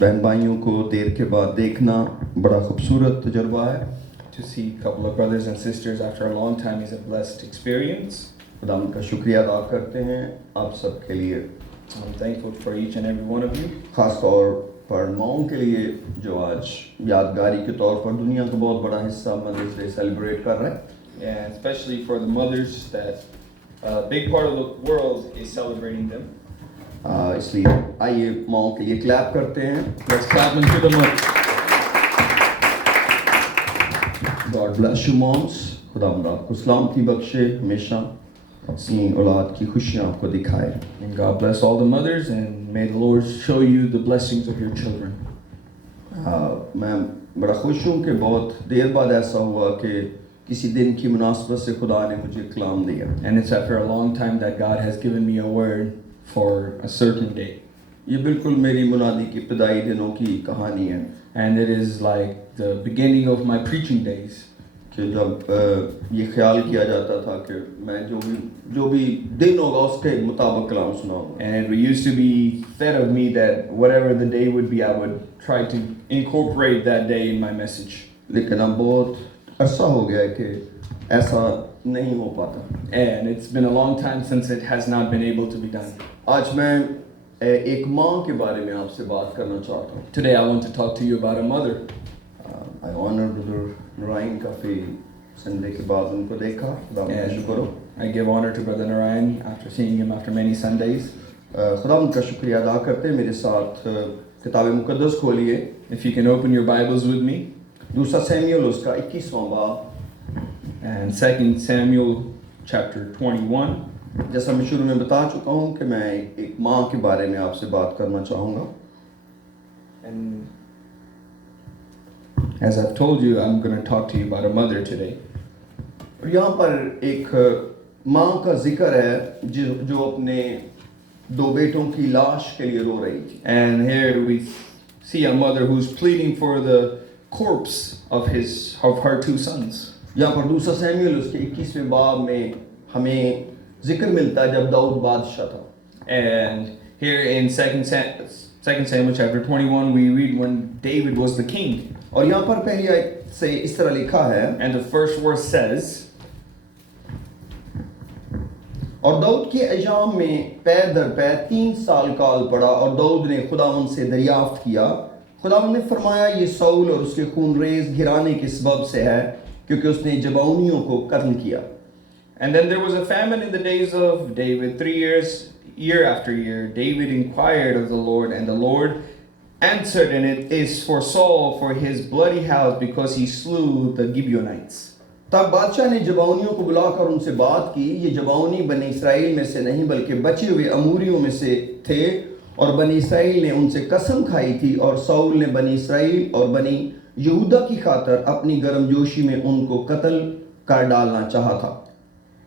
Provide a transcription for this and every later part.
बहन भाइयों को देर के बाद देखना बड़ा खूबसूरत तजुर्बा है। To see a couple of brothers and sisters after a long time is a blessed experience. खुदा का शुक्रिया अदा करते हैं आप सब के लिए, I'm thankful for each and every one of you. ख़ास तौर पर माओं के लिए जो आज यादगारी के तौर पर दुनिया का बहुत बड़ा हिस्सा मदर्स डे सेलिब्रेट कर रहे हैं। And especially for the mothers that a big part of the world is celebrating them. इसलिए आइए माओं के लिए क्लैप करते हैं। Let's clap into the mothers. God bless you moms, खुदा आपको सलामती बख्शे, हमेशा अपनी औलाद की खुशियाँ आपको दिखाए। And God bless all the mothers and may the Lord show you the blessings of your children. मैं बड़ा खुश हूँ कि बहुत देर बाद ऐसा हुआ कि किसी दिन की मुनासबत से खुदा ने मुझे कलाम दिया। And it's after a long time that God has given me a word for a certain day. ये बिल्कुल मेरी मुनादी की इब्तिदाई दिनों की कहानी है। And it is like the beginning of my preaching days. कि जब ये ख्याल किया जाता था कि मैं जो भी दिन होगा उसके मुताबिक कलाम सुनाऊंगा। And it used to be said of me that whatever the day would be, I would try to incorporate that day in my message. लेकिन अब बहुत अरसा हो गया है कि ऐसा नहीं हो पाता। And it's been a long time since it has not been able to be done. आज मैं एक माँ के बारे में आपसे बात करना चाहता हूँ। Today I want to talk to you about a mother. I honor Brother Narayan, काफ़ी संडे के बाद उनको देखा, खुदा का शुक्र हो। I give honor to Brother Narayan after seeing him after many Sundays. खुदा उनका शुक्रिया अदा करते हैं। मेरे साथ किताब मुक़द्दस खोलिए। If you can open your Bibles with me. दूसरा सैमुएल उसका 21वां बाब And 2 Samuel chapter 21. जैसा मैं शुरू में बता चुका हूँ कि मैं एक माँ के बारे में आपसे बात करना चाहूँगा। And as I've told you, I'm going to talk to you about a mother today. और यहाँ पर एक माँ का जिक्र है जो अपने दो बेटों की लाश के लिए रो रही थी। And here we see a mother who's pleading for the corpse of her two sons. यहाँ पर दूसरा सैमुएल उसके 21वें बाब में हमें जिक्र मिलता है जब दाऊद बादशाह था। And here in 2 Samuel chapter 21 we read when David was the king. और यहाँ पर पहली आयत से इस तरह लिखा है, And the first verse says, और दाऊद के अयाम में पैर दर पैर 3 साल काल पड़ा और दाऊद ने खुदावंद से दरियाफ्त किया। खुदावंद ने फरमाया ये साउल और उसके खूनरेज घिराने के सबब से है क्योंकि उसने जबाउनियों को कत्ल किया। And then there was a famine in the days of David 3 years, year after year. David inquired of the Lord, and the Lord answered, and it is for Saul for his bloody house because he slew the Gibeonites. तब बादशाह ने जबाउनियों को बुलाकर उनसे बात की। ये जबाउनी बनी इसराइल में से नहीं बल्कि बचे हुए अमूरियों में से थे और बनी इसराइल ने उनसे कसम खाई थी और साउल ने बनी इसराइल और बनी यहूदा की खातर अपनी गर्मजोशी में उनको कत्ल कर डालना चाहा था।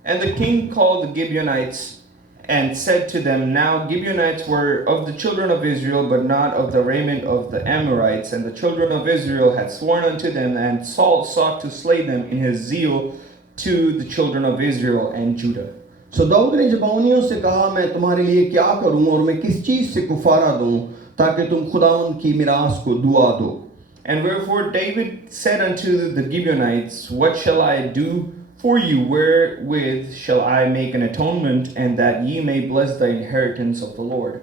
And the king called the Gibeonites and said to them, Now Gibeonites were of the children of Israel, but not of the remnant of the Amorites. And the children of Israel had sworn unto them, and Saul sought to slay them in his zeal to the children of Israel and Judah. सो दाऊद ने जबाउनियों से कहा, मैं तुम्हारे लिए क्या करूं और मैं किस चीज से कुफारा दूं ताकि तुम खुदावंद की मिरास को दुआ दो। And wherefore David said unto the Gibeonites, What shall I do for you? Wherewith shall I make an atonement, and that ye may bless the inheritance of the Lord?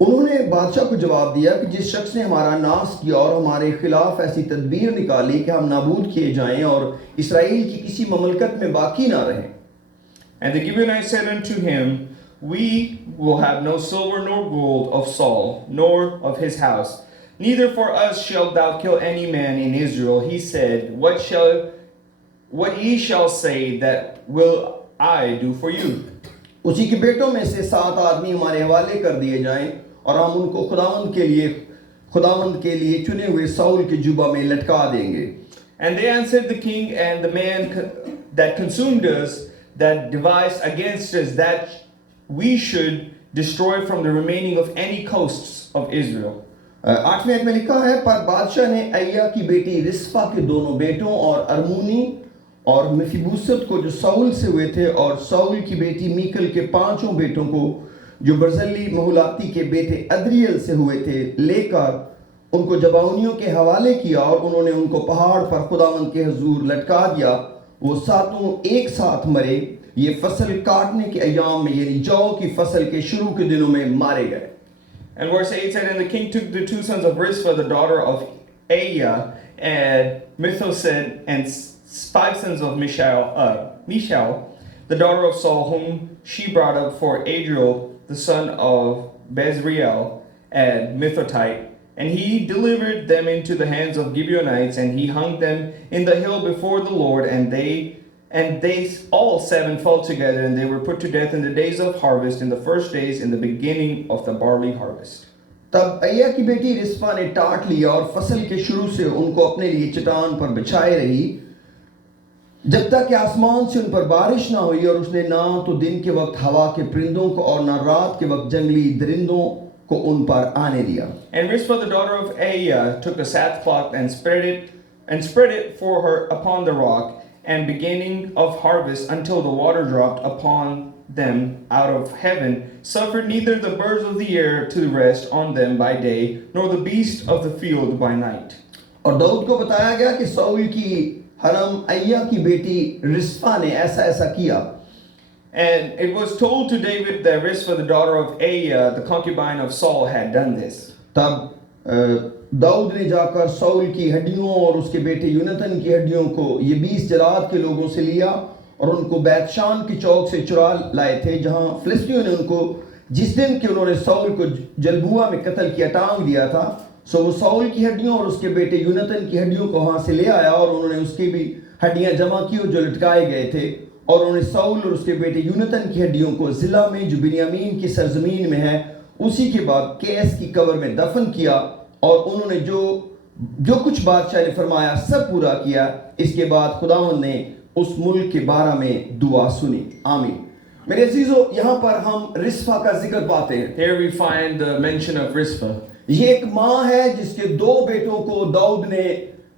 उन्होंने बादशाह को जवाब दिया कि जिस शख्स ने हमारा नाश किया और हमारे खिलाफ ऐसी तदबीर निकाली कि हम नाबूद किए जाएं और इसराइल की किसी ममलकत में बाकी ना रहें। And the Gibeonites said unto him, We will have no silver nor gold of Saul, nor of his house. Neither for us shalt thou kill any man in Israel. He said, What ye shall say, that will I do for you. उसी के बेटों में से 7 आदमी हमारे हवाले कर दिए जाएं और हम उनको खुदावंद के लिए चुने हुए साउल के जुबा में लटका देंगे। And they answered the king, and the man that consumed us, that devised against us, that we should destroy from the remaining of any coasts of Israel. 8वें आयत में लिखा है, पर बादशाह ने अय्या की बेटी रिस्पा के दोनों बेटों और अरमूनी और मिफिबूसत को जो साउल से हुए थे और साउल की बेटी मीकल के 5 बेटों को जो बर्जली महुलाती के बेटे अद्रियल से हुए थे लेकर उनको जबाउनियों के हवाले किया और उन्होंने उनको पहाड़ पर खुदावंद के हुजूर लटका दिया। वो सातों एक साथ मरे। ये फसल काटने के अय्याम में यानी जौ की फसल के शुरू के दिनों में मारे गए। And verse 8 said, And the king took the two sons of Rizpah, the daughter of Aiah, and Mephibosheth, and 5 sons of Michal, the daughter of Saul, whom she brought up for Adriel, the son of Bezriel, and Mithotite. And he delivered them into the hands of Gibeonites, and he hung them in the hill before the Lord, and they all 7 fell together, and they were put to death in the days of harvest, in the first days, in the beginning of the barley harvest. तब अय्या की बेटी रिस्पा ने टाट लिया और फसल के शुरू से उनको अपने लिए चट्टान पर बिछाए रही जब तक कि आसमान से उन पर बारिश ना हुई, और उसने ना तो दिन के वक्त हवा के परिंदों को और ना रात के वक्त जंगली दरिंदों को उन पर आने दिया। And Rizpah, the daughter of Aiah, took a sackcloth and spread it for her upon the rock, and beginning of harvest until the water dropped upon them out of heaven, suffered neither the birds of the air to rest on them by day, nor the beasts of the field by night. और दाऊद को बताया गया कि Saul की हरम अय्या की बेटी रिस्पा ने ऐसा ऐसा किया। And it was told to David that Rizpah, the daughter of Aiah, the concubine of Saul, had done this. तब दाऊद ने जाकर साउल की हड्डियों और उसके बेटे यूनतन की हड्डियों को ये 20 जराद के लोगों से लिया और उनको बैतशान की चौक से चुरा लाए थे, जहां फिलिस्तियों ने उनको जिस दिन के उन्होंने साउल को जलबुआ में कत्ल किया टांग दिया था, सो वो साउल की हड्डियों और उसके बेटे यूनतन की हड्डियों को वहां से ले आया और उन्होंने उसकी भी हड्डियां जमा की जो लटकाए गए थे, और उन्होंने साउल और उसके बेटे यूनतन की हड्डियों को जिला में जो बिन्यामीन की सरजमीन में है उसी के बाद केस की कब्र में दफन किया, और उन्होंने जो कुछ बादशाह ने फरमाया सब पूरा किया। इसके बाद खुदावंद ने उस मुल्क के बारे में दुआ सुनी। आमीन। मेरे अजीजों, यहाँ पर हम रिस्पा का जिक्र पाते हैं। Here we find the mention of Rizpah. ये एक माँ है जिसके 2 बेटों को दाऊद ने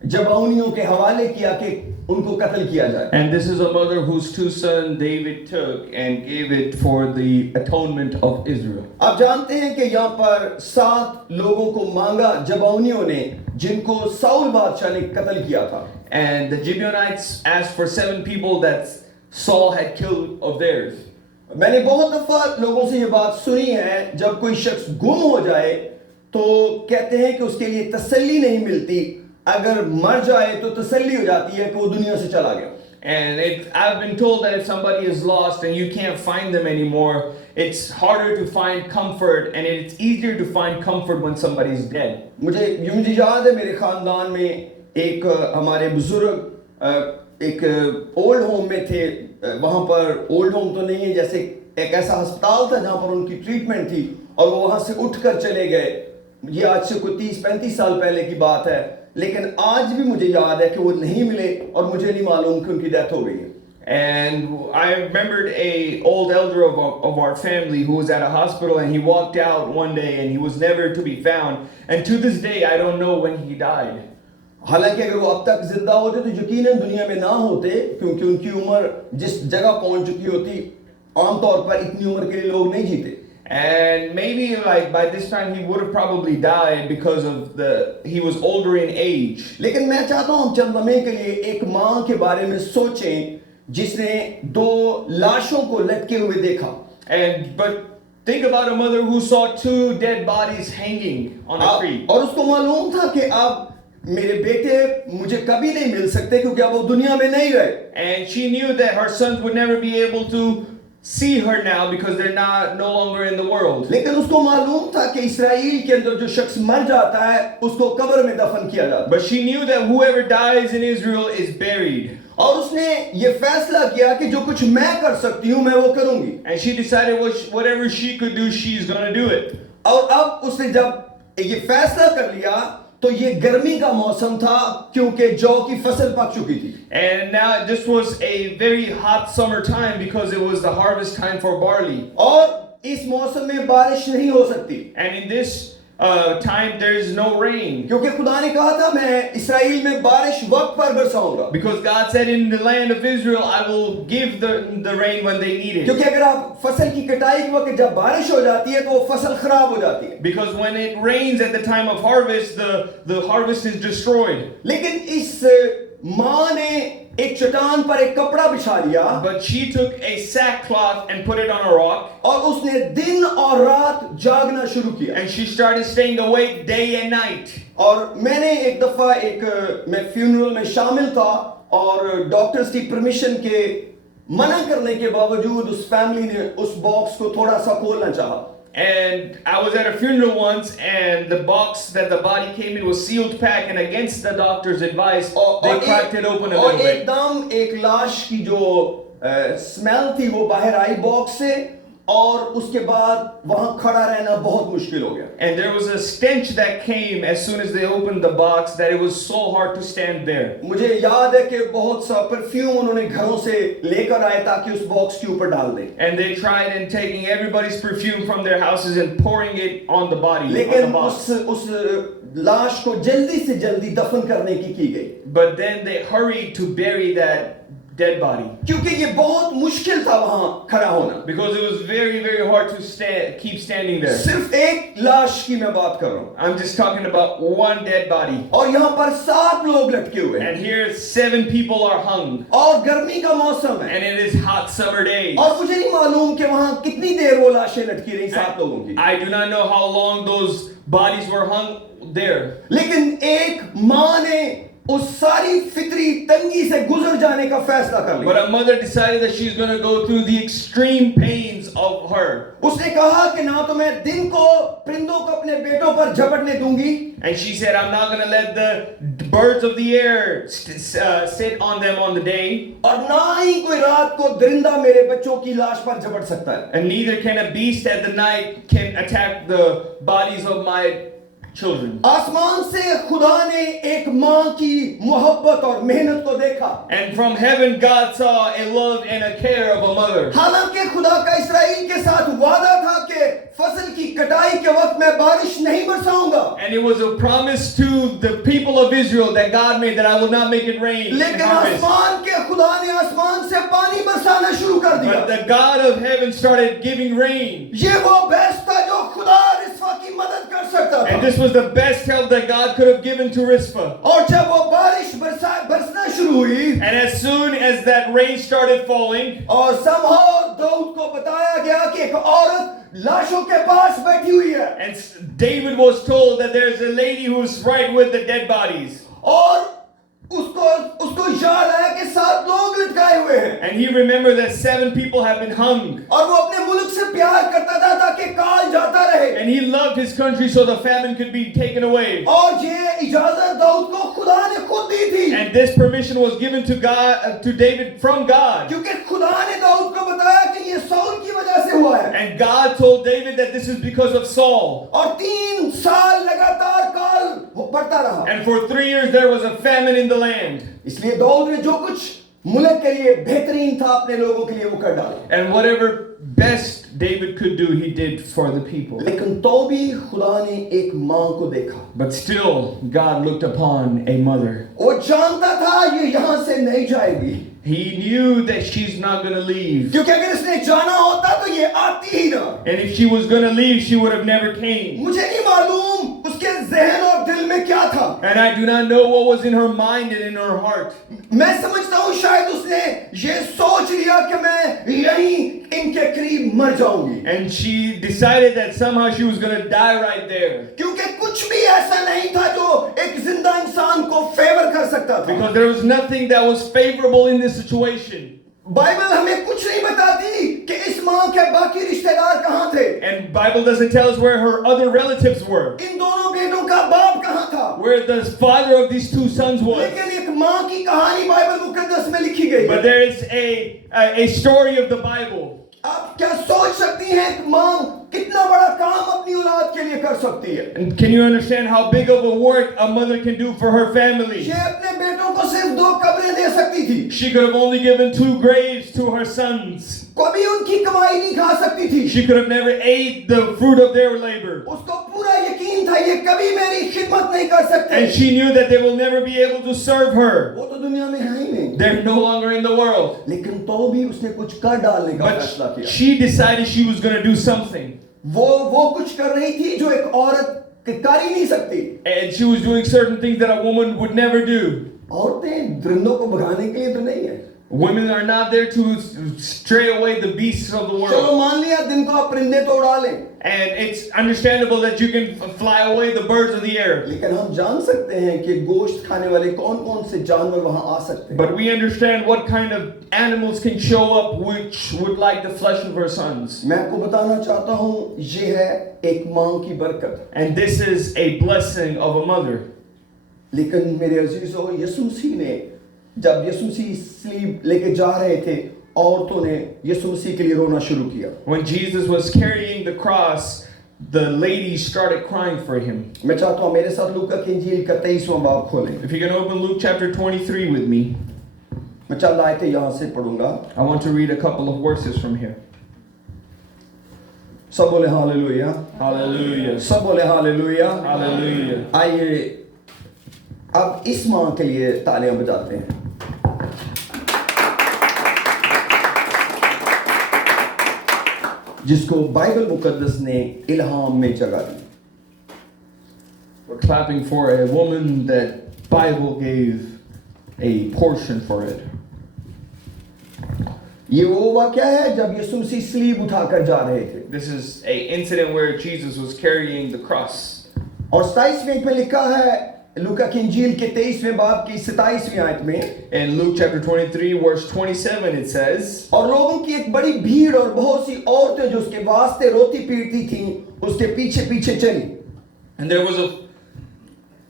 जबाउनियों के हवाले किया कि उनको कत्ल किया जाए। And this is a mother whose 2 sons David took and gave it for the atonement of Israel. आप जानते हैं कि यहाँ पर 7 लोगों को मांगा जबाउनियों ने जिनको साउल बादशाह ने कत्ल किया था। And the Gibeonites asked for 7 people that Saul had killed of theirs. मैंने बहुत दफा लोगों से ये बात सुनी है, जब कोई शख्स गुम हो जाए तो कहते हैं कि उसके लिए तसल्ली नहीं मिलती, अगर मर जाए तो तसल्ली हो जाती है कि वो दुनिया से चला गया। And I've been told that if somebody is lost and you can't find them anymore, it's harder to find comfort, and it's easier to find comfort when somebody is dead. मुझे याद है मेरे खानदान में एक हमारे बुजुर्ग एक ओल्ड होम में थे। वहाँ पर ओल्ड होम तो नहीं है, जैसे एक ऐसा अस्पताल था जहाँ पर उनकी ट्रीटमेंट थी, और वो वहाँ से उठकर चले गए। ये आज से कोई 30-35 साल पहले की बात है, लेकिन आज भी मुझे याद है कि वो नहीं मिले और मुझे नहीं मालूम कि उनकी डेथ हो गई है। And I remembered a old elder of our family who was at a hospital, and he walked out one day and he was never to be found. And to this day, I don't know when he died. हालांकि अगर वो अब तक जिंदा होते तो यकीनन दुनिया में ना होते, क्योंकि उनकी उम्र जिस जगह पहुंच चुकी होती, आमतौर पर इतनी उम्र के लिए लोग नहीं जीते। And maybe like by this time he would have probably died because of he was older in age. लेकिन मैं चाहता हूं हम चंद लम्हे के लिए एक माँ के बारे में सोचें जिसने 2 लाशों को लटके हुए देखा। But think about a mother who saw 2 dead bodies hanging on a tree. और उसको मालूम था कि अब मेरे बेटे मुझे कभी नहीं मिल सकते क्योंकि अब वो दुनिया में नहीं रहे। And she knew that her sons would never be able to see her now because they're no longer in the world. लेकिन उसको मालूम था कि इस्राएल के अंदर जो शख्स मर जाता है उसको कब्र में दफन किया जाता है। But she knew that whoever dies in Israel is buried. और उसने ये फैसला किया कि जो कुछ मैं कर सकती हूँ मैं वो करूंगी। And she decided whatever she could do, she's going to do it. और अब उसने जब ये फैसला कर लिया तो ये गर्मी का मौसम था क्योंकि जौ की फसल पक चुकी थी। And now this was a very hot summer time because it was the harvest time for barley. और इस मौसम में बारिश नहीं हो सकती। And in this time there is no rain. क्योंकि खुदा ने कहा था मैं इस्राएल में बारिश वक्त पर बरसाऊंगा। Because God said in the land of Israel, I will give the rain when they need it. क्योंकि अगर आप फसल की कटाई के वक्त जब बारिश हो जाती है तो वो फसल खराब हो जाती है। Because when it rains at the time of harvest, the harvest is destroyed. लेकिन इस माँ ने एक चट्टान पर एक कपड़ा बिछा लिया But she took a sackcloth and put it on a rock, और उसने दिन और रात जागना शुरू किया। and she started staying awake day and night. और मैंने एक दफा मैं फ्यूनरल में शामिल था और डॉक्टर्स की परमिशन के मना करने के बावजूद उस फैमिली ने उस बॉक्स को थोड़ा सा खोलना चाहा। And I was at a funeral once, and the box that the body came in was sealed packed, and against the doctor's advice, they cracked it open a और little bit. एकदम एक लाश की जो स्मेल थी वो बाहर आई box से और उसके बाद वहां खड़ा रहना बहुत मुश्किल हो गया। And there was a stench that came as soon as they opened the box that it was so hard to stand there. मुझे याद है कि बहुत सा परफ्यूम उन्होंने घरों से लेकर आए ताकि उस बॉक्स के ऊपर डाल दें। And they tried in taking everybody's perfume from their houses and pouring it on the body, on लेकिन the box. उस लाश को जल्दी से जल्दी दफन करने की गई। But then they hurried to bury that dead body. क्योंकि ये बहुत मुश्किल था वहां खड़ा होना। Because it was very, very hard to keep standing there. सिर्फ एक लाश की मैं बात कर रहा हूँ। I'm just talking about one dead body. और यहाँ पर 7 लोग लटके हुए हैं। And here 7 people are hung. और गर्मी का मौसम है। And it is hot summer days. और मुझे नहीं मालूम कि वहां कितनी देर वो लाशें लटकी रही 7 लोगों की। I do not know how long those bodies were hung there. लेकिन एक माँ ने उस सारी फितरी तंगी से गुजर जाने का फैसला कर But लिया। a mother decided that she's going to go through the extreme pains of her. उसने कहा कि ना तो मैं दिन को परिंदों को अपने बेटों पर झपटने दूंगी And she said, I'm not going to let the birds of the air sit on them on the day. और ना ही कोई रात को दरिंदा मेरे बच्चों की लाश पर झपट सकता है। And neither can a beast at the night can attack the bodies of my children. आसमान से खुदा ने एक माँ की मोहब्बत और मेहनत को देखा। And from heaven God saw a love and a care of a mother. हालांकि खुदा का इस्राएल के साथ वादा था कि फसल की कटाई के वक्त मैं बारिश नहीं बरसाऊंगा। And it was a promise to the people of Israel that God made that I will not make it rain. in लेकिन harvest. आसमान के खुदा ने आसमान से पानी बरसाना शुरू कर दिया। But the God of heaven started giving rain. ये वो बेस्ट था जो खुदा रिस्वा की मदद कर सकता And था। this was the best help that God could have given to Rizpah. और जब वो बारिश बरसना शुरू हुई And as soon as that rain started falling, और somehow दाऊद को बताया गया कि एक औरत लाशों के पास बैठी हुई है and David was told that there's a lady who's right with the dead bodies. और उसको याद आया कि 7 लोग लटकाए हुए हैं And he remembered that 7 people have been hung. और वो अपने मुल्क से प्यार करता था ताकि काल जाता रहे And he loved his country so the famine could be taken away. और ये इजाजत दाऊद को खुदा ने खुद दी थी And this permission was given to God, to David from God. क्योंकि खुदा ने दाऊद को बताया कि ये साउल की वजह से हुआ है And God told David that this is because of Saul. और 3 साल लगातार काल बढ़ता रहा And for 3 years there was a famine in the land. इसलिए दाऊद ने जो कुछ मुल्क के लिए बेहतरीन था अपने लोगों के लिए वो कर डाला And whatever best David could do, he did for the people. लेकिन तो भी खुदा ने एक माँ को देखा But still, God looked upon a mother. वो जानता था ये यहाँ से नहीं जाएगी He knew that she's not going to leave. क्योंकि अगर इसने जाना होता तो ये आती ही ना And if she was going to leave, she would have never came. मुझे नहीं मालूम उसके जहन और दिल में क्या था And I do not know what was in her mind and in her heart. मैं समझता हूँ शायद उसने ये सोच लिया कि मैं यहीं इनके करीब मर जाऊंगी And she decided that somehow she was going to die right there. क्योंकि कुछ भी ऐसा नहीं था जो एक जिंदा इंसान को फेवर कर सकता था Because there was nothing that was favorable in this situation. Bible हमें कुछ नहीं बताती कि इस माँ के बाकी रिश्तेदार कहाँ थे And Bible doesn't tell us where her other relatives were. इन दोनों बेटों का बाप कहाँ था Where the father of these 2 sons was. लेकिन एक माँ की कहानी बाइबल मुकद्दस में लिखी गई But है there is a story of the Bible. आप क्या सोच सकती हैं कि माँ कितना बड़ा काम अपनी औलाद के लिए कर सकती है And can you understand how big of a work a mother can do for her family? ये अपने बेटों को सिर्फ 2 कब्रें दे सकती थी She could have only given 2 graves to her sons. कभी उनकी कमाई नहीं खा सकती थी। She could have never ate the fruit of their labor. उसको पूरा यकीन था ये कभी मेरी खिदमत नहीं कर सकते। And she knew that they will never be able to serve her. वो तो दुनिया में है ही नहीं। They're no longer in the world. लेकिन तो भी उसने कुछ कर डालने का फैसला But किया। she decided she was going to do something. वो कुछ कर रही थी जो एक औरत कर ही नहीं सकती। And she was doing certain things that a woman would never do. औरतें दरिंदों को भगाने के लिए तो नहीं है। Women are not there to stray away the beasts of the चलो world. मान लिया दिन को आप परिंदे तो उड़ा लें, And it's understandable that you can fly away the birds of the air. लेकिन हम जान सकते हैं कि गोश्त खाने वाले कौन-कौन से जानवर वहां आ सकते हैं। But we understand what kind of animals can show up which would like the flesh of her sons. मैं आपको बताना चाहता हूं ये है एक मां की बरकत। And this is a blessing of a mother. लेकिन मेरे अजीजों, यीशु मसीह ने जब यीशु मसीह स्लीब लेके जा रहे थे, औरतों ने यीशु मसीह के लिए रोना शुरू किया। When Jesus was carrying the cross, the ladies started crying for him. मैं चाहता हूं मेरे साथ लूका की इंजील का 23वां बाब खोलें। If you can open Luke chapter 23 with me, मैं चल आयतें यहां से पढ़ूंगा। I want to read a couple of verses from here. सब बोले हालेलुया। Hallelujah. सब बोले हालेलुया। Hallelujah. आइए अब इस मां के लिए तालियां बजाते हैं। जिसको बाइबल मुकद्दस ने इल्हाम में जगह दी। We're clapping for a woman that Bible gave a portion for it. ये वो वाक्य है जब यीशु मसीह स्लीब उठाकर जा रहे थे। This is a incident where Jesus was carrying the cross. और 27वें में लिखा है लूका की इंजील के 23वें बाब की 27वीं आयत में, In Luke chapter 23 verse 27 it says, और लोगों की एक बड़ी भीड़ और बहुत सी औरतें जो उसके वास्ते रोती पीटती थीं उसके पीछे पीछे चली। and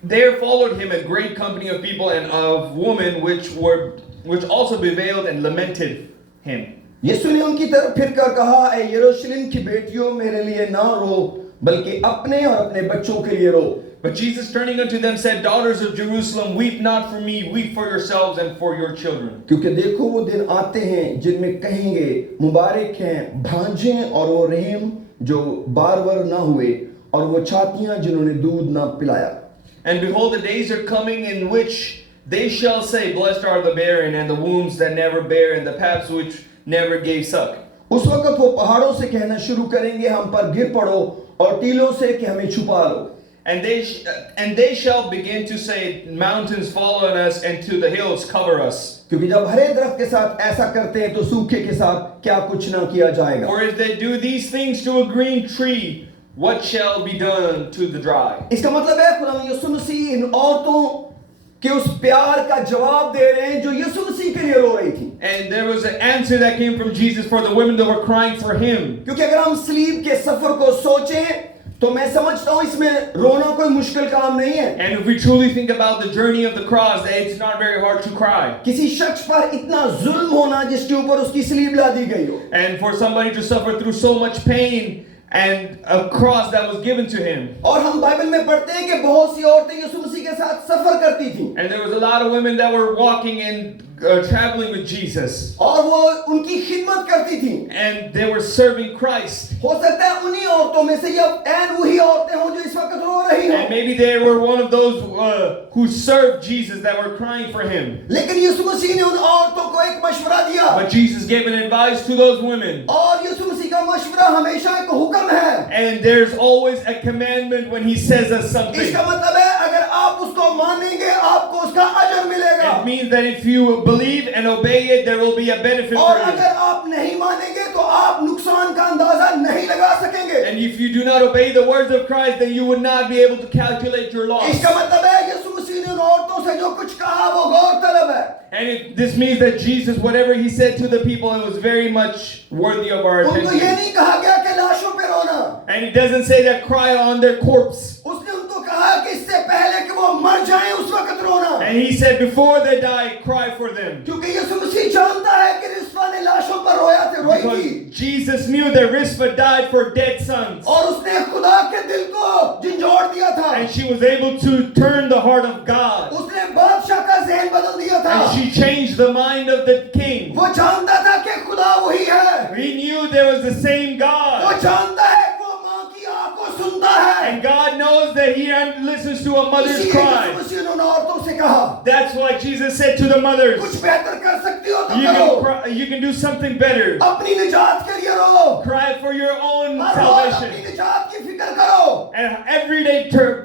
there followed him a great company of people and of women which also bewailed and lamented him. यीशु ने उनकी तरफ फिरकर कहा, ऐ यरूशलेम की बेटियों, मेरे लिए ना रो बल्कि अपने और अपने बच्चों के लिए रो। But Jesus turning unto them said, Daughters of Jerusalem, weep not for me, weep for yourselves and for your children. क्योंकि देखो वो दिन आते हैं जिनमें कहेंगे मुबारक हैं भांजें और वो रहम जो बारवर ना हुए और वो छातियां जिन्होंने दूध ना पिलाया। And behold, the days are coming in which they shall say, Blessed are the barren and the wombs that never bear and the paps which never gave suck. उस वक्त वो पहाड़ों से कहना शुरू करेंगे, हम पर गिर पड़ो, और टीलों से कि हमें छुपा लो। And they shall begin to say, Mountains fall on us, and to the hills cover us. क्योंकि जब हरे दरख्त के साथ ऐसा करते हैं तो सूखे के साथ क्या कुछ ना किया जाएगा। For if they do these things to a green tree, what shall be done to the dry? इसका मतलब है खुदा यीशु मसीह इन औरतों के उस प्यार का जवाब दे रहे हैं जो यीशु मसीह के लिए रो रही थी। And there was an answer that came from Jesus for the women that were crying for him. क्योंकि अगर हम स्लीब के सफर को सोचें तो मैं समझता हूं इसमें रोना कोई मुश्किल काम नहीं है। And if we truly think about the journey of the cross, it's not very hard to cry. किसी शख्स पर इतना जुल्म होना जिसके ऊपर उसकी स्लीब ला दी गई हो, And for somebody to suffer through so much pain and a cross that was given to him. और हम बाइबल में पढ़ते हैं कि बहुत सी औरतें यीशु मसीह के साथ सफर करती थीं And there was a lot of women that were walking and traveling with Jesus. और वो उनकी खिदमत करती थीं। And they were serving Christ. हो सकता है उन्हीं औरतों में से ये ऐन वही औरतें हों जो इस वक्त रो रही And हों, maybe they were one of those who served Jesus that were crying for him. लेकिन यीशु मसीह ने उन औरतों को एक मशवरा दिया, But Jesus gave an advice to those women. और यीशु मसीह का मशवरा हमेशा एक हुक्म है। And there's always a commandment when he says us something. इसका मतलब है अगर आप उसको मानेंगे आपको उसका अजर मिलेगा, It means that if you believe and obey it, there will be a benefit और for you. अगर आप नहीं मानेंगे तो आप नुकसान का अंदाजा नहीं लगा सकेंगे। And if you do not obey the words of Christ, then you would not be able to calculate your loss. इसका मतलब है यीशु मसीह ने उन औरतों से जो कुछ कहा वो गौर तलब है। This means that Jesus, whatever he said to the people, it was very much worthy of our उनको ये attention. नहीं कहा गया कि लाशों पे रोना, And he doesn't say that cry on their corpse. उसने उनको कहा कि इससे पहले कि वो मर जाएं उस वक्त रोना, And he said before they die, cry for them. क्योंकि यीशु मसीह जानता है कि रिस्वा ने लाशों पर रोई थी, Because Jesus knew that Rizpah died for dead sons. और उसने खुदा के दिल को झंझोड़ दिया था, And she was able to turn the heart of God. उसने बादशाह का ज़हन बदल दिया था। And she changed the mind of the king. वो जानता था कि खुदा वही है, He there was the same वो God. जानता है वो माँ की आह को सुनता है। And God knows that He listens to a mother's इसीलिए cry. यीशु मसीह ने उन औरतों से कहा, That's why Jesus said to the mothers, कुछ बेहतर कर सकती हो तो you करो, can, you can do something better. अपनी निजात के लिए रो, Cry for your own हर रोज अपनी salvation. निजात की फिक्र करो, And every day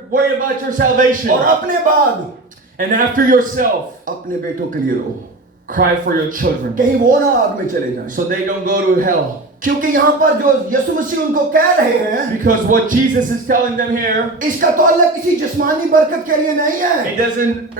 worry about your salvation. और अपने बाद And after yourself, अपने बेटों के लिए रो, cry for your children. कहीं वो ना आग में चले जाएं। So they don't go to hell. क्योंकि यहाँ पर जो यीशु मसीह उनको कह रहे हैं, Because what Jesus is telling them here, इसका तौल्लुक किसी जिस्मानी बरकत के लिए नहीं है, it doesn't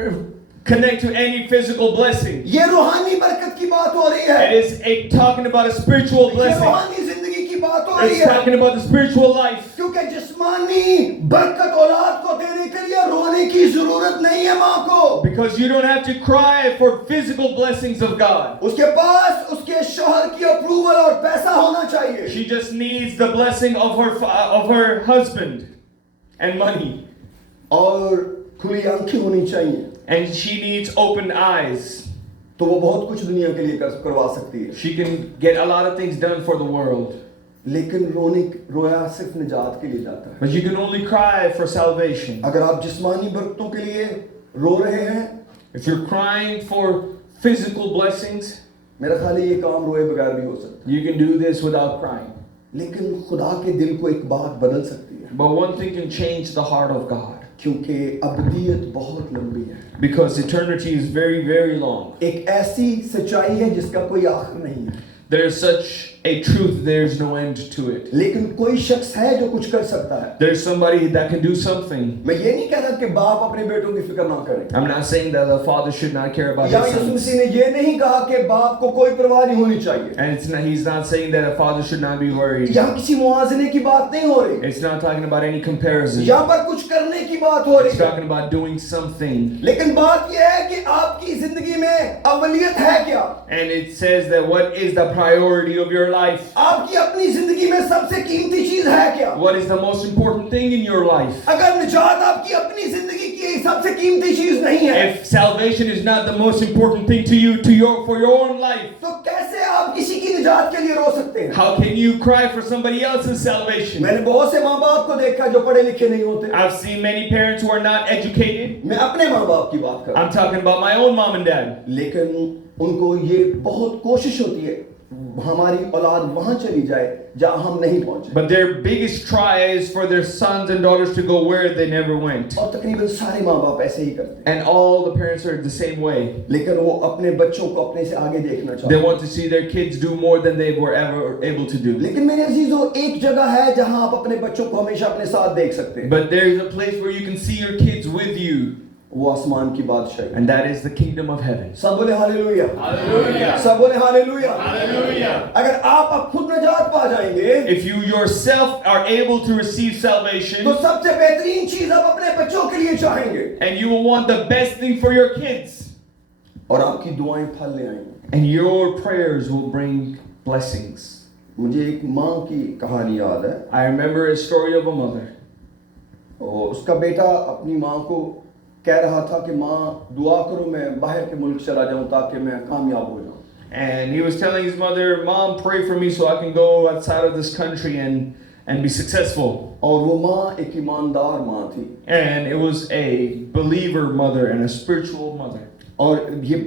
connect to any physical blessing. ये रूहानी बरकत की बात हो रही It है, is talking about a spiritual ये blessing. रूहानी जिंदगी की बात हो रही It's है। talking about the spiritual life. क्योंकि जिस्मानी बरकत औलाद को देने के लिए रोने की जरूरत नहीं है माँ को। Because you don't have to cry for physical blessings of God. उसके पास उसके शौहर की अप्रूवल और पैसा होना चाहिए। She just needs the blessing of her husband and money. और खुली आंखें होनी चाहिए। And she needs open eyes. तो वो बहुत कुछ दुनिया के लिए करवा सकती है। She can get a lot of things done for the world. लेकिन रोया सिर्फ निजात के लिए जाता है। But you can only cry for salvation. अगर आप जिस्मानी बरकतों के लिए रो रहे हैं, If you're crying for physical blessings, मेरा ख्याल है ये काम रोए बगैर भी हो सकता you can do this without crying. है। लेकिन खुदा के दिल को एक बात बदल सकती है, But one thing can change the heart of God. क्योंकि अबदियत बहुत लंबी है। Because eternity is very, very long. एक ऐसी सच्चाई है जिसका कोई आखिर नहीं है। There is such a truth, there's no end to it. लेकिन कोई शख्स है जो कुछ कर सकता है। There's somebody that can do something. मैं ये नहीं कह रहा कि बाप अपने बेटों की फिक्र ना करे, I'm not saying that the father should not care about या his यीशु sons. मसीह ने ये नहीं कहा कि बाप को कोई परवाह नहीं होनी चाहिए। And he's not saying that a father should not be worried. यहाँ किसी मुआवजे की बात नहीं हो रही, It's not talking about any comparison. यहाँ पर कुछ करने की बात हो It's रही है। talking about doing something. लेकिन बात यह है कि आपकी जिंदगी में अवलियत है क्या? And it says that what is the priority of your life? आपकी अपनी जिंदगी में सबसे कीमती चीज है क्या? What is the most important thing in your life? अगर निजात आपकी अपनी जिंदगी की सबसे कीमती चीज नहीं है, If salvation is not the most important thing to you, for your own life, तो कैसे आप किसी की निजात के लिए रो सकते हैं? how can you cry for somebody else's salvation? मैंने बहुत से माँ बाप को देखा जो पढ़े लिखे नहीं होते। I've seen many parents who are not educated. मैं अपने माँ बाप की बात कर रहा I'm talking about my own mom and dad. हूँ, लेकिन उनको ये बहुत कोशिश होती है हमारी औलाद वहां चली जाए जहां हम नहीं पहुंचे। But their biggest try is for their sons and daughters to go where they never went. और तकरीबन सारे माँ बाप ऐसे ही करते हैं। And all the parents are the same way. लेकिन वो अपने बच्चों को अपने से आगे देखना चाहते They हैं। want to see their kids do more than they were ever able to do. लेकिन मेरे अजीजों, एक जगह है जहां आप अपने बच्चों को हमेशा अपने साथ देख सकते हैं। But there is a place where you can see your kids with you. वो आसमान की बादशाही। And that is the kingdom of heaven. सब बोले हालेलुया। Hallelujah. सब बोले हालेलुया। Hallelujah. अगर आप अब खुद निजात पा जाएंगे, If you yourself are able to receive तो salvation, सबसे बेहतरीन चीज आप अपने बच्चों के लिए चाहेंगे, and you will want the best thing for your kids, और आपकी दुआएं फल ले आएंगी। and your prayers will bring blessings. मुझे एक माँ की कहानी याद है। I remember a story of a mother. और उसका बेटा अपनी माँ को कह रहा था कि माँ दुआ करो मैं बाहर के मुल्क चला जाऊं ताकि मैं कामयाब हो जाऊं। And he was telling his mother, Mom, pray for me so I can go outside of this country and be successful. और वो माँ एक ईमानदार माँ थी। And it was a believer mother and a spiritual mother. और ये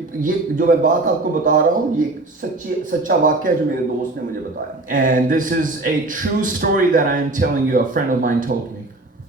जो मैं बात आपको बता रहा हूँ, ये सच्चा वाकया जो मेरे दोस्त ने मुझे बताया। And this is a true story that I am telling you, a friend of mine told me.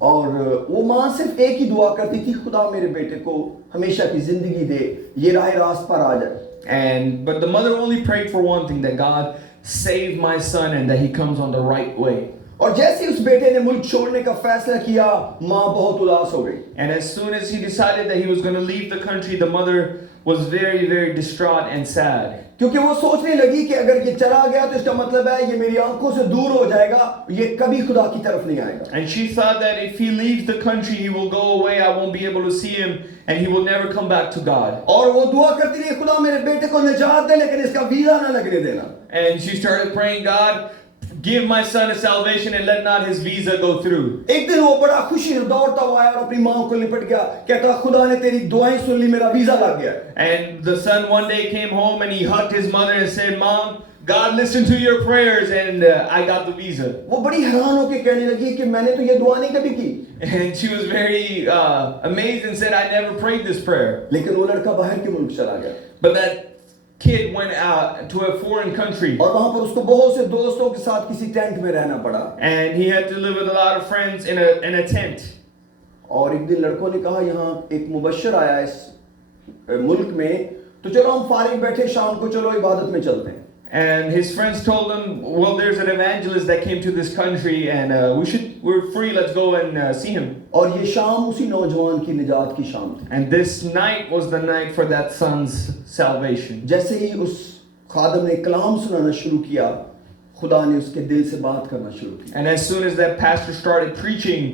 और वो माँ सिर्फ एक ही दुआ करती थी, खुदा मेरे बेटे को हमेशा की जिंदगी दे, ये राह रास्त पर आ जाए। But the mother only prayed for one thing, that God save my son and that he comes on the right way. और जैसे उस बेटे ने मुल्क छोड़ने का फैसला किया, माँ बहुत उदास हो गई। And as soon as he decided that he was going to leave the country, the mother was very, very distraught and sad. क्योंकि वो सोचने लगी कि अगर ये चला गया तो इसका मतलब है ये मेरी आंखों से दूर हो जाएगा, ये कभी खुदा की तरफ नहीं आएगा। And she thought that if he leaves the country, he will go away, I won't be able to see him, and he will never come back to God. और वो दुआ करती रही, खुदा मेरे बेटे को निजात दे लेकिन इसका वीजा ना लगने देना। And she started praying, God, give my son a salvation and let not his visa go through. एक दिन वो बड़ा खुशी से दौड़ता हुआ आया और अपनी माँ को लिपट गया, कहता खुदा ने तेरी दुआएं सुन ली, मेरा वीजा लग गया। And the son one day came home and he hugged his mother and said, Mom, God listened to your prayers and I got the visa. वो बड़ी हैरान होकर कहने लगी कि मैंने तो ये दुआ नहीं कभी की, And she was very amazed and said, I never prayed this prayer. लेकिन वो लड़का बाहर के मुल्क चला गया But that kid went out to a foreign country और वहां पर उसको बहुत से दोस्तों के साथ किसी टेंट में रहना पड़ा। and he had to live with a lot of friends in a tent. और एक दिन लड़कों ने कहा यहाँ एक मुबश्शिर आया इस मुल्क में, तो चलो हम फारिग बैठे शाम को चलो इबादत में चलते हैं। And his friends told him, well, there's an evangelist that came to this country and we're free, let's go and see him. और ये शाम उसी नौजवान की निजात की शाम थी। And this night was the night for that son's salvation. जैसे ही उस खादम ने कलाम सुनाना शुरू किया, खुदा ने उसके दिल से बात करना शुरू की। And as soon as that pastor started preaching,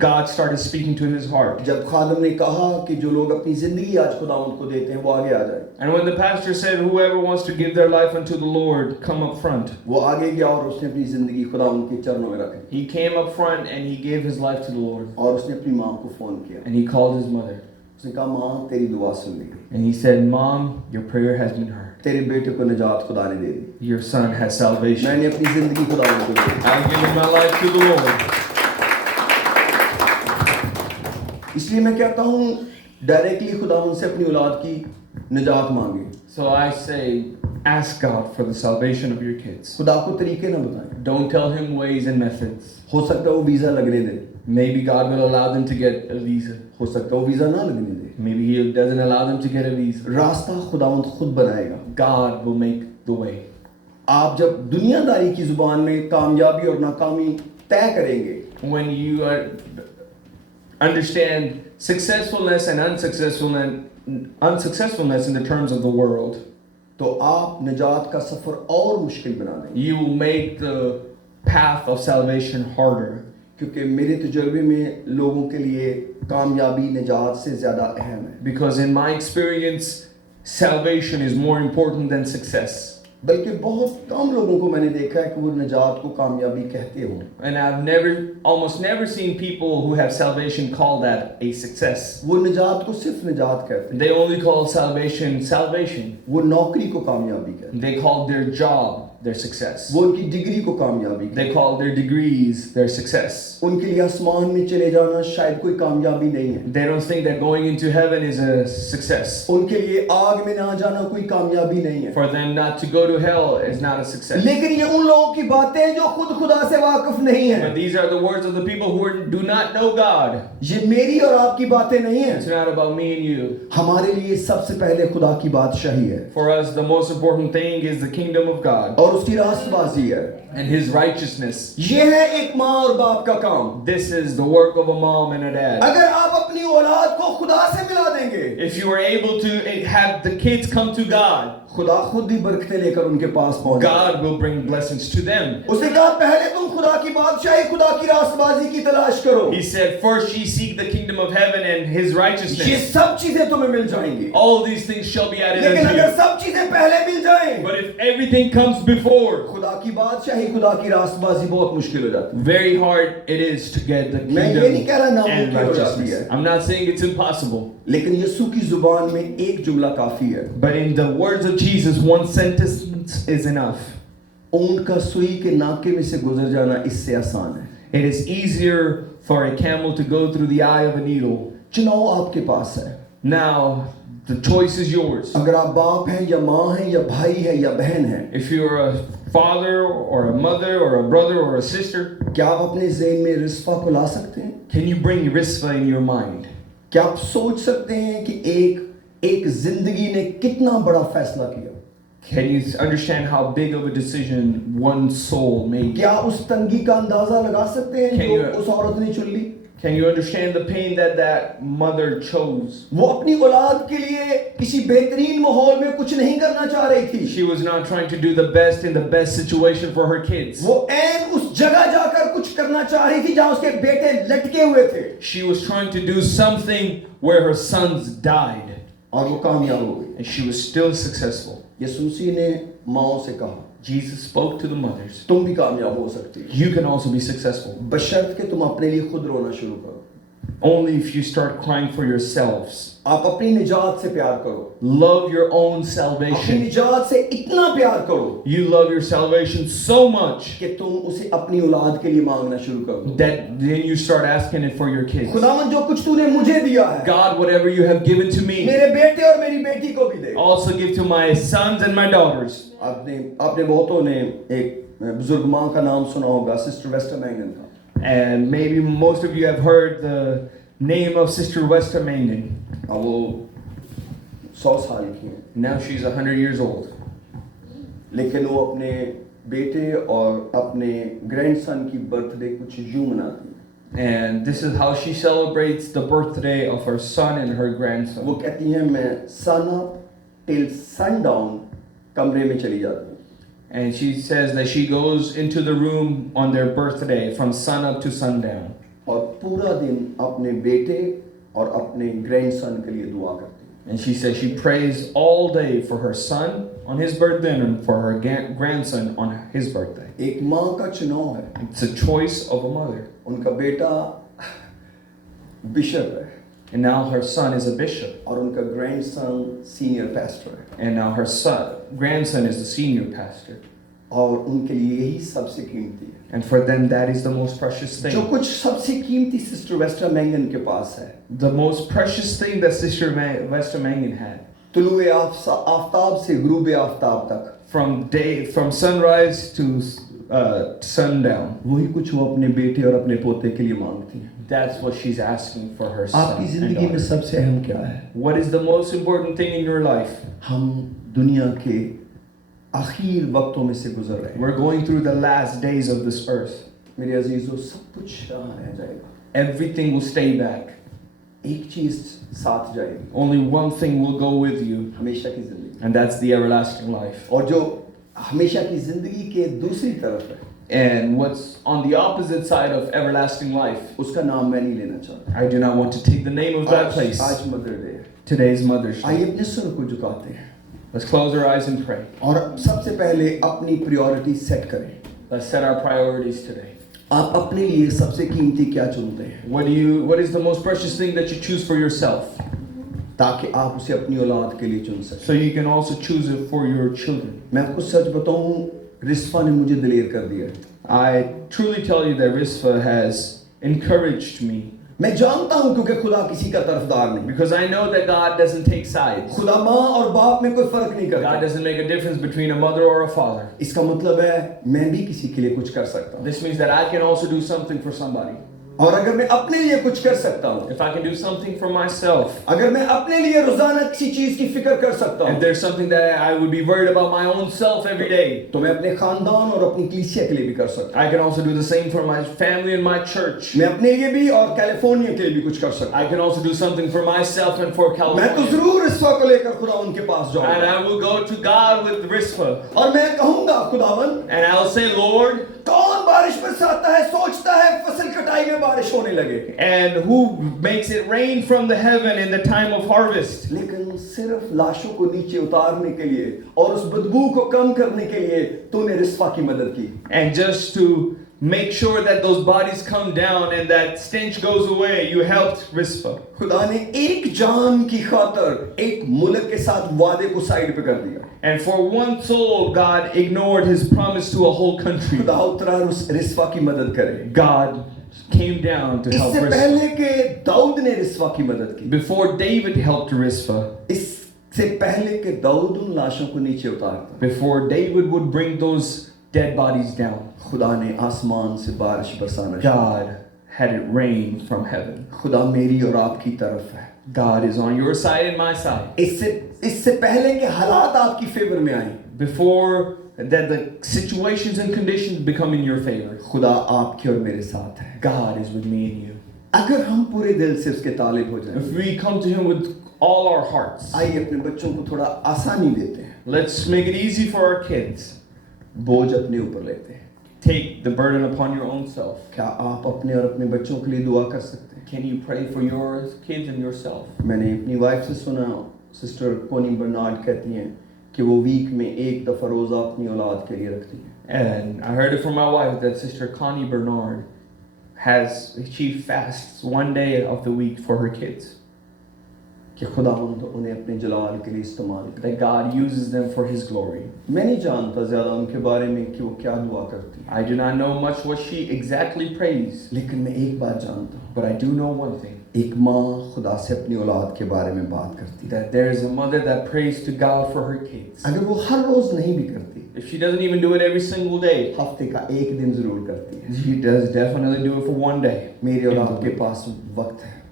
God started speaking to his heart. जब खादम ने कहा कि जो लोग अपनी जिंदगी आज खुदावंद को देते हैं वो आगे आ जाए, And when the pastor said, whoever wants to give their life unto the Lord, come up front. वो आगे गया और उसने अपनी जिंदगी खुदावंद के चरणों में रखी He came up front and he gave his life to the Lord. और उसने अपनी माँ को फोन किया। And he called his mother. उसने कहा माँ तेरी दुआ सुन ली, And he said, Mom, your prayer has been heard. तेरे बेटे को निजात खुदा ने दे दी, Your son has salvation. मैंने अपनी जिंदगी खुदावंद को दे दी। I've given my life to the Lord. इसलिए मैं कहता हूँ डायरेक्टली खुदावंद से अपनी औलाद की निजात मांगे। So I say, ask God for the salvation of your kids. खुदा को तरीके ना बताएं, Don't tell him ways and methods. हो सकता है वो वीज़ा लगने दे, Maybe God will allow them to get a visa. हो सकता है वो वीज़ा ना लगने दे। Maybe he doesn't allow them to get a visa. रास्ता खुदावंद खुद बनाएगा। God will make the way. आप जब दुनियादारी की जुबान में कामयाबी और नाकामी तय करेंगे, When you understand successfulness and unsuccessfulness in the terms of the world, तो आप निजात का सफर और मुश्किल बना देंगे। you will make the path of salvation harder. क्योंकि मेरे तजुर्बे में लोगों के लिए कामयाबी निजात से ज़्यादा अहम है। Because in my experience, salvation is more important than success. बल्कि बहुत कम लोगों को मैंने देखा है कि वो निजात को कामयाबी कहते हो। And I've almost never seen people who have salvation call that a success. वो निजात को सिर्फ निजात कहते हैं। They only call salvation salvation. वो नौकरी को कामयाबी कहते हैं। They call their job their success. वो उनकी डिग्री को कामयाबी कहते They call their degrees their success. हैं। उनके लिए आसमान में चले जाना शायद कोई कामयाबी नहीं है। They don't think that going into heaven is a success. उनके लिए आग में ना जाना कोई कामयाबी नहीं है। For them not to go to hell is not a success. लेकिन ये उन लोगों की बातें हैं जो खुद खुदा से वाकिफ नहीं But है। these are the words of the people who do not know God. ये मेरी और आपकी बातें नहीं It's हैं। not about me and you. हमारे लिए सबसे पहले खुदा की बादशाही है For us, the most important thing is the kingdom of God और उसकी रास्तबाजी है। and His righteousness. ये है एक माँ और बाप का काम। This is the work of a mom and a dad. अगर आप अपनी औलाद को खुदा से मिला देंगे, If you are able to have the kids come to God, खुदा खुद ही बरकतें लेकर उनके पास पहुंचे। God will bring blessings to them. उसने कहा पहले तुम खुदा की बादशाही, खुदा की रास्तबाजी की तलाश करो, He said, first ye seek the kingdom of heaven and His ये righteousness. सब चीजें तुम्हें मिल जाएंगी। All these things shall be added लेकिन unto अगर you. सब चीजें पहले मिल जाएं, But if everything comes before, खुदा की बादशाही, खुदा की रास्तबाजी बहुत मुश्किल हो जाती है। very hard it is to get the मैं ये नहीं कह रहा kingdom नामुमकिन and हो जाती righteousness. है, I'm not saying it's impossible. लेकिन यीशु की जुबान में एक जुमला काफी है। But in the words of Jesus, one sentence is enough. ऊंट का सुई के नाके में से गुजर जाना इससे आसान है। It is easier for a camel to go through the eye of a needle. चुनाव आपके पास है। Now, the choice is yours. अगर आप बाप हैं या माँ हैं या भाई है या बहन है, If you're a father or a mother or a brother or a sister, क्या आप अपने ज़हन में रिस्वा को ला सकते हैं? can you bring Rizpah in your mind? क्या आप सोच सकते हैं कि एक जिंदगी ने कितना बड़ा फैसला किया? Can you understand how big of a decision one soul made? क्या उस तंगी का अंदाजा लगा सकते हैं Can जो you- उस औरत ने चुन ली? Can you understand the pain that that mother chose? वो अपनी औलाद के लिए किसी बेहतरीन माहौल में कुछ नहीं करना चाह रही थी। She was not trying to do the best in the best situation for her kids. वो ऐन उस जगह जाकर कुछ करना चाह रही थी जहां उसके बेटे लटके हुए थे, She was trying to do something where her sons died, और वो कामयाब हो गई। and she was still successful. यीशु मसीह ने माओं से कहा, Jesus spoke to the mothers. तुम भी कामयाब हो सकती हो, You can also be successful, बशर्त कि तुम अपने लिए खुद रोना शुरू करो। only if you start crying for yourselves. आप अपनी निजात से प्यार करो, Love your own अपनी salvation. निजात से इतना प्यार करो You love your salvation so much कि तुम उसे अपनी औलाद के लिए मांगना शुरू कर दो। that then you start asking it for your kids. खुदावन जो कुछ तूने मुझे दिया है, God, whatever you have given to me, मेरे बेटे और मेरी बेटी को भी दे। also give to my sons and my daughters. आपने बहुतों ने एक बुजुर्ग माँ का नाम सुना होगा, सिस्टर वेस्टर मैंगन का। And maybe most of you have heard the name of Sister Westa Mangan. अब वो 100 साल की हैं, Now she's 100 years old. लेकिन वो अपने बेटे और अपने ग्रैंडसन की बर्थडे कुछ यूं मनाती हैं। And this is how she celebrates the birthday of her son and her वो grandson. कहती हैं मैं सन अप टिल सनडाउन कमरे में चली जाती हूँ, And she says that she goes into the room on their birthday from sun up to sundown. और पूरा दिन अपने बेटे और अपने ग्रैंडसन के लिए दुआ करती हैं। And she says she prays all day for her son on his birthday and for her grandson on his birthday. एक माँ का चुनाव है, It's a choice of a mother. उनका बेटा बिशप है And now her son is a bishop. और उनका ग्रैंडसन सीनियर पास्टर है, And now her grandson is the senior pastor. और उनके लिए यही सबसे कीमती है। And for them, that is the most precious जो thing. कुछ सबसे कीमती सिस्टर वेस्टर मैंगन के पास है, The most precious thing that Sister Westa Mangan had. तुलुए Aftab से गुरूब आफ्ताब तक, From sunrise to sundown. वही कुछ वो अपने बेटे और अपने पोते के लिए मांगती हैं। That's what she's asking for her son. आपकी and जिंदगी में daughter. सबसे अहम क्या है? What is the most important thing in your life? हम दुनिया के आखिर वक्तों में से गुजर रहे हैं। We're going through the last days of this earth. मेरे अजीजों, सब कुछ यहाँ रह जाएगा, Everything will stay back. एक चीज साथ जाएगी, Only one thing will go with you, हमेशा की जिंदगी। and that's the everlasting life. और जो हमेशा की जिंदगी के दूसरी तरफ है, And what's on the opposite side of everlasting life, उसका नाम मैं नहीं लेना चाहता। I do not want to take the name of that place. आज मदर डे है, Today's Mother's Day. आइए अपने सर को झुकाते हैं Let's close our eyes and pray. और सबसे पहले अपनी प्रायोरिटी सेट करें। Let's set our priorities today. आप अपने लिए सबसे कीमती क्या चुनते हैं, What is the most precious thing that you choose for yourself? ताकि आप उसे अपनी औलाद के लिए चुन सकें। So you can also choose it for your children. मैं आपको सच बताऊं, रिस्फा ने मुझे दिलेर कर दिया। I truly tell you that Rizpha has encouraged me मैं जानता हूं क्योंकि खुदा किसी का तरफदार नहीं, because I know that God doesn't take sides. खुदा माँ और बाप में कोई फर्क नहीं God करता। doesn't make a difference between a mother or a father. इसका मतलब है मैं भी किसी के लिए कुछ कर सकता हूं, This means that I can also do something for somebody. और अगर मैं अपने लिए कुछ कर सकता हूं, If I can do something for myself, अगर मैं अपने लिए रोजाना किसी चीज की फिक्र कर सकता if हूं, there's something that I would be worried about my own self every day, तो मैं अपने खानदान और अपनी कलीसिया के लिए भी कर सकता I can also do the same for my family and my church. हूं, मैं अपने लिए भी और कैलिफोर्निया के लिए भी कुछ कर सकता I can also do something for myself and for हूं। मैं तो California. जरूर रिस्फा को लेकर खुदा उनके पास And जाऊंगा I will go to God with Rizpha. और मैं कहूंगा, खुदावन And I'll say, Lord, कौन बारिश बरसाता है, सोचता है फसल कटाई में बारिश होने लगे, and who makes it rain from the heaven in the time of harvest? लेकिन सिर्फ लाशों को नीचे उतारने के लिए और उस बदबू को कम करने के लिए तूने रिस्फा की मदद की। And just to make sure that those bodies come down and that stench goes away, you helped Rizpah. खुदा ने एक जान की खातर एक मुल्क के साथ वादे को साइड पे कर दिया। And for one soul, God ignored his promise to a whole country. खुदा उतरा और उस रिस्फा की मदद करे। God came down to help इससे Rizpah. पहले के दाऊद ने रिस्फा की मदद की, Before David helped Rizpah, इससे पहले के दाऊद उन लाशों को नीचे उतारता, before David would bring those dead bodies down, खुदा ने आसमान से बारिश Barsana. God had it rain from heaven. खुदा मेरी और आपकी तरफ है। God is on your side and my side. इससे पहले के हालात आपकी फेवर में आए, Before that the situations and conditions become in your favor, खुदा आपके और मेरे साथ है। God is with me and you. अगर हम पूरे दिल से उसके तालिब हो जाएं, If we come to him with all our hearts, आइए अपने बच्चों को थोड़ा आसानी देते हैं, let's make it easy for our kids. बोझ अपने ऊपर लेते हैं। Take the burden upon your own self. क्या आप अपने और अपने बच्चों के लिए दुआ कर सकते हैं? Can you pray for your kids and yourself? मैंने अपनी वाइफ से सुना, सिस्टर कोनी बर्नार्ड कहती हैं कि वो वीक में एक दफ़ा रोज़ा अपनी औलाद के लिए रखती हैं। And I heard it from my wife that Sister Connie Bernard she fasts one day of the week for her kids. कि खुदावंद उन्हें अपने जलाल के लिए इस्तेमाल करे। That God uses them for His glory. मैं नहीं जानता ज़्यादा उनके बारे में कि वो क्या दुआ करती है, I do not know much what she exactly prays, लेकिन मैं एक बात जानता हूँ, but I do know one thing. एक माँ खुदा से अपनी औलाद के बारे में बात करती है। That there is a mother that prays to God for her kids. अगर वो हर रोज़ नहीं भी करती, If she doesn't even do it every single day, हफ्ते का एक दिन ज़रूर करती है। she does definitely do it for one day. मेरे और आपके पास वक्त है,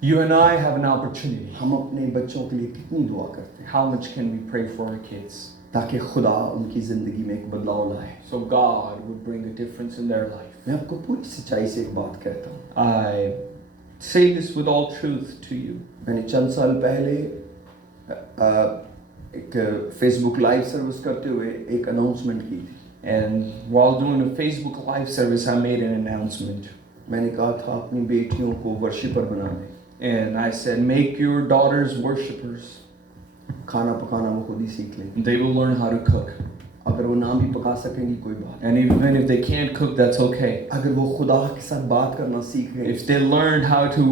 You and I have an opportunity. हम अपने बच्चों के लिए कितनी दुआ करते हैं How much can we pray for our kids? ताकि खुदा उनकी ज़िंदगी में एक बदलाव लाए। So God would bring a difference in their life. मैं आपको पूरी सच्चाई से एक बात कहता हूँ। I say this with all truth to you. मैंने चंद साल पहले एक फेसबुक लाइव सर्विस करते हुए एक अनाउंसमेंट की थी। And while doing a Facebook live service, I made an announcement. मैंने कहा था अपनी बेटियों को वर्शिपर बना दें, And I said, make your daughters worshipers. खाना पकाना वो खुद ही सीख लें, They will learn how to cook. अगर वो ना भी पका सकेंगी कोई बात And even if they can't cook, that's okay. नहीं। अगर वो खुदा के साथ बात करना सीख गए, If they learn how to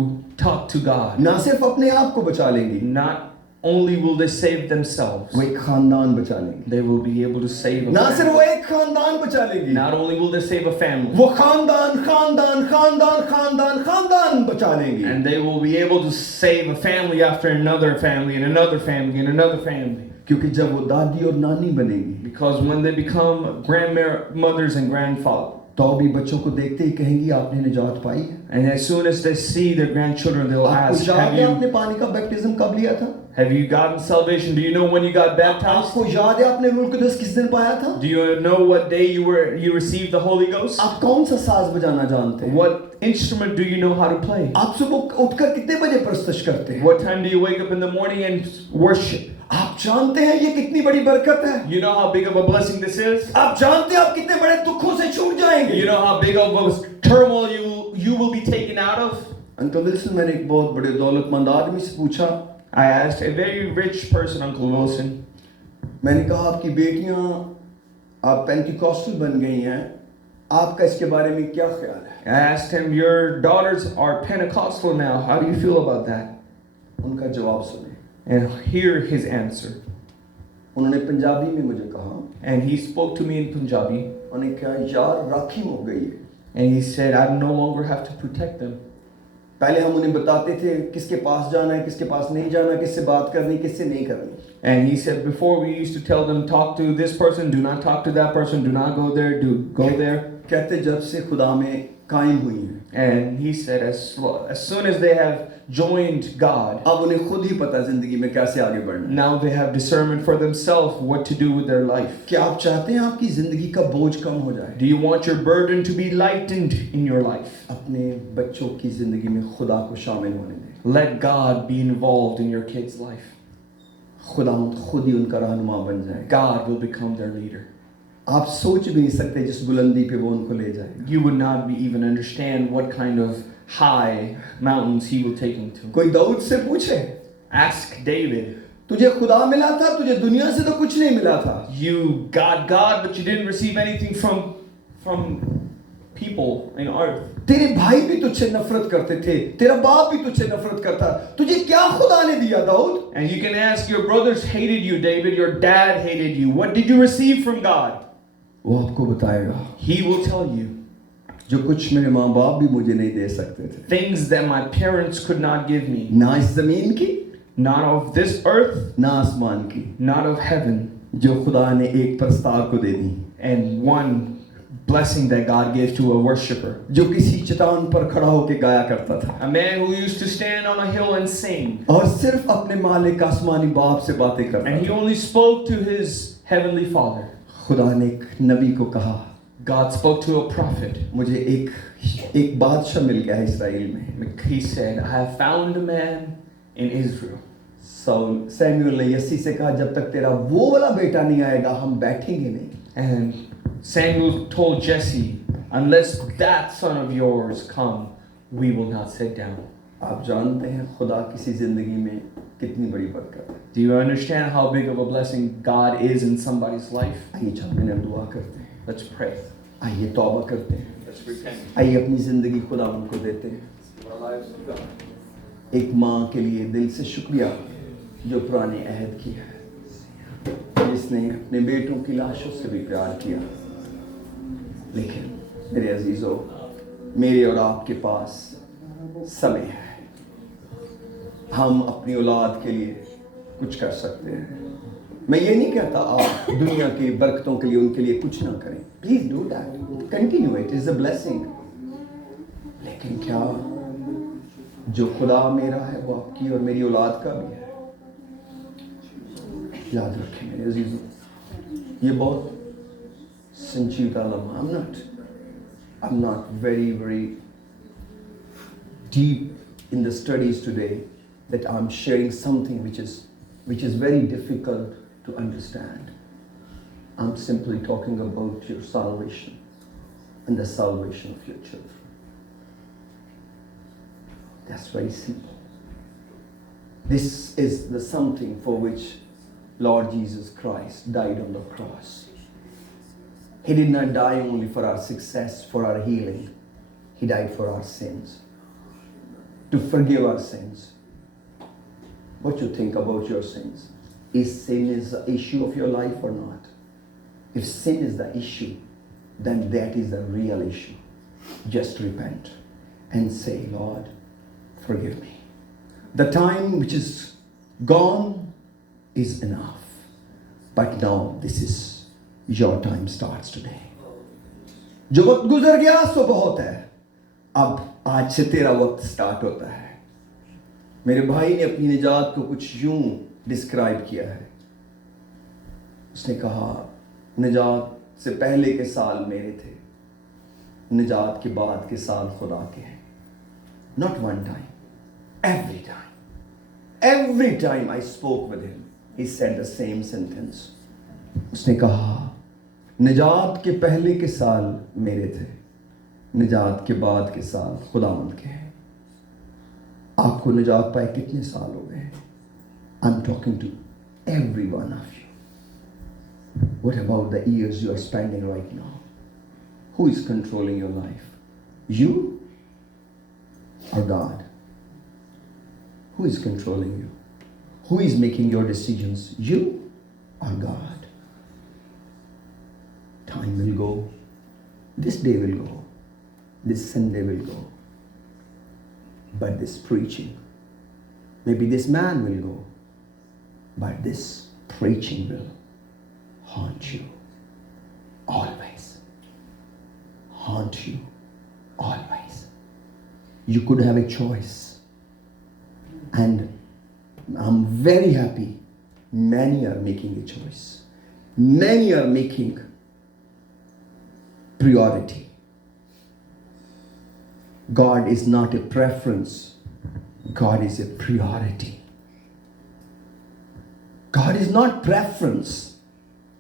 talk to God, ना सिर्फ अपने आप को बचा लेंगी, not only will they save themselves, वो एक खानदान बचा लेंगी। they will be able to save a ना सिर्फ वो family. एक खानदान बचा लेंगी, Not only will they save a family, वो खानदान खानदान खानदान खानदान खानदान बचा लेंगी। and they will be able to save a family after another family and another family and another family. क्योंकि जब वो दादी और नानी बनेंगी, Because when they become grandmothers and grandfathers, तो भी बच्चों को देखते ही कहेंगी आपने निजात पाई है। and as soon as they see their grandchildren, they'll आपको ask, याद है आपने पानी का बैप्टिज्म कब लिया था? have you gotten salvation? Do you know when you got baptized? आपको याद है आपने रूह कुदस किस दिन पाया था? Do you know what day you received the Holy Ghost? आप कौन सा साज बजाना जानते हैं? What instrument do you know how to play? आप सुबह उठकर कितने बजे प्रस्तुष करते हैं? What time do you wake up in the morning and worship? आप जानते हैं ये कितनी बड़ी बरकत है? You know how big of a blessing this is? आप जानते हैं आप कितने बड़े दुखों से छूट जाएंगे? You know how big of a turmoil you will be taken out of? Uncle Wilson, मैंने एक बहुत बड़े दौलतमंद आदमी से पूछा, I asked a very rich person, Uncle Wilson. मैंने कहा आपकी बेटियां आप पेंटिकॉस्टल बन गई हैं, आपका इसके बारे में क्या ख्याल है? I asked him, your daughters are Pentecostal now. How do you feel about that? उनका जवाब सुने। And hear his answer. उन्होंने पंजाबी में मुझे कहा, And he spoke to me in Punjabi. उन्होंने कहा यार राखी हो गई है। And he said, I no longer have to protect them. पहले हम उन्हें बताते थे किसके पास जाना है, किसके पास नहीं जाना, किससे बात करनी, किससे नहीं करनी। And he said, before we used to tell them, talk to this person, do not talk to that person, do not go there, do go there. कहते जब से खुदा में कायम हुई हैं, And he said, as soon as they have joined God, अब उन्हें खुद ही पता जिंदगी में कैसे आगे बढ़ना है। now they have discernment for themselves what to do with their life. क्या आप चाहते हैं आपकी जिंदगी का बोझ कम हो जाए? Do you want your burden to be lightened in your life? अपने बच्चों की जिंदगी में खुदा को शामिल होने दें। Let God be involved in your kid's life. खुदा खुद ही उनका रहनुमा बन जाए। God will become their leader. आप सोच भी नहीं सकते जिस बुलंदी पे वो उनको ले जाएगा। You would not be even understand what kind of high mountains he will take them to. कोई दाऊद से पूछे, Ask David. तुझे खुदा मिला था, तुझे दुनिया से तो कुछ नहीं मिला था। You got God, but you didn't receive anything from people in earth. तेरे भाई भी तुझसे नफरत करते थे, तेरा बाप भी तुझसे नफरत करता, तुझे क्या खुदा ने दिया Dawood? And you can ask, your brothers hated you, David, your dad hated you. What did you receive from God? वो आपको बताएगा, He will tell you. जो कुछ मेरे माँ बाप भी मुझे नहीं दे सकते थे, Things that my parents could not give me. ना इस जमीन की, Not of this earth, ना आसमान की, not of heaven. जो खुदा ने एक प्रस्ताव को दे दी, And one blessing that God gave to a worshiper. जो किसी चट्टान पर खड़ा होकर गाया करता था, A man who used to stand on a hill and sing. और सिर्फ अपने मालिक आसमानी बाप से बातें करता And he था। only spoke to his heavenly Father. खुदा ने एक नबी को कहा, God spoke to a prophet. मुझे एक बादशाह मिल गया है इस्राएल में। He said, I have found a man in Israel. Samuel ने यस्सी से कहा, जब तक तेरा वो वाला बेटा नहीं आएगा हम बैठेंगे नहीं। And Samuel told Jesse, unless that son of yours come, we will not sit down. आप जानते हैं खुदा किसी जिंदगी में कितनी बड़ी बरकत है। Do you understand how big of a blessing God is in somebody's life? आइए हम दुआ करते हैं, Let's pray. आइए तौबा करते हैं। Let's repent. आइए अपनी जिंदगी खुदा उनको देते हैं. Give our lives to God. एक माँ के लिए दिल से शुक्रिया जो पुराने अहद की है, जिसने अपने बेटों की लाशों से भी प्यार किया. लेकिन मेरे अजीजों, मेरे और आपके पास समय है. हम अपनी औलाद के लिए कुछ कर सकते हैं. मैं ये नहीं कहता आप दुनिया की बरकतों के लिए उनके लिए कुछ ना करें. Please do that, continue, it is a blessing. लेकिन क्या जो खुदा मेरा है वो आपकी और मेरी औलाद का भी है? याद रखें मेरे अजीजों, ये बहुत संजीदा लम्हा. I'm not very deep in the studies today that I'm sharing something which is very difficult to understand. I'm simply talking about your salvation and the salvation of your children. That's very simple. This is the something for which Lord Jesus Christ died on the cross. He did not die only for our success, for our healing. He died for our sins, to forgive our sins. What you think about your sins? Is sin the issue of your life or not? If sin is the issue, then that is the real issue. Just repent and say, Lord, forgive me. The time which is gone is enough. But now this is your time starts today. जो वक्त गुजर गया सो बहुत है. अब आज से तेरा वक्त स्टार्ट होता है. मेरे भाई ने अपनी निजात को कुछ यूं डिस्क्राइब किया है. उसने कहा, निजात से पहले के साल मेरे थे, निजात के बाद के साल खुदा के हैं. Not one time, every time. Every time I spoke with him, he said the same sentence. उसने कहा, निजात के पहले के साल मेरे थे, निजात के बाद के साल खुदावंद के हैं. आपको निजात पाए कितने साल हो गए? I'm talking to every one of you. What about the years you are spending right now? Who is controlling your life? You or God? Who is controlling you? Who is making your decisions? You or God? Time will go. This day will go. This Sunday will go. But this preaching, maybe this man will go. But this preaching will haunt you always. Haunt you always. You could have a choice. And I'm very happy many are making a choice. Many are making priority. God is not a preference. God is a priority. God is not preference.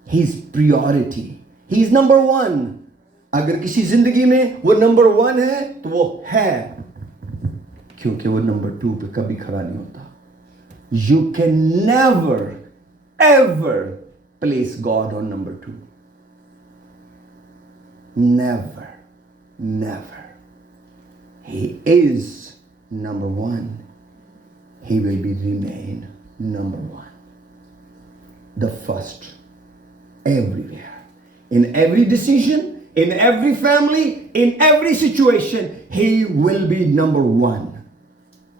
He is priority. He is number one. अगर किसी जिंदगी में वो number one है तो वो है, क्योंकि वो नंबर टू पे कभी खड़ा नहीं होता. You can never ever place God on number two. Never, never. He is number one. He will be remain number one. The first everywhere. In every decision, in every family, in every situation, He will be number one.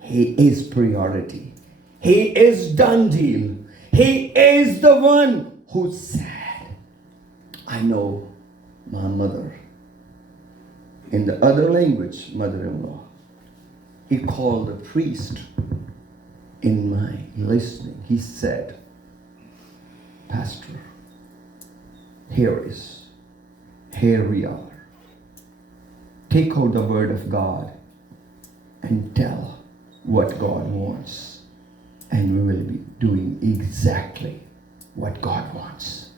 He is priority. He is done deal. He is the one who said, I know my mother. In the other language, mother-in-law. He called the priest in my listening. He said, Pastor, here we are. Take out the word of God and tell what God wants. And we will be doing exactly what God wants.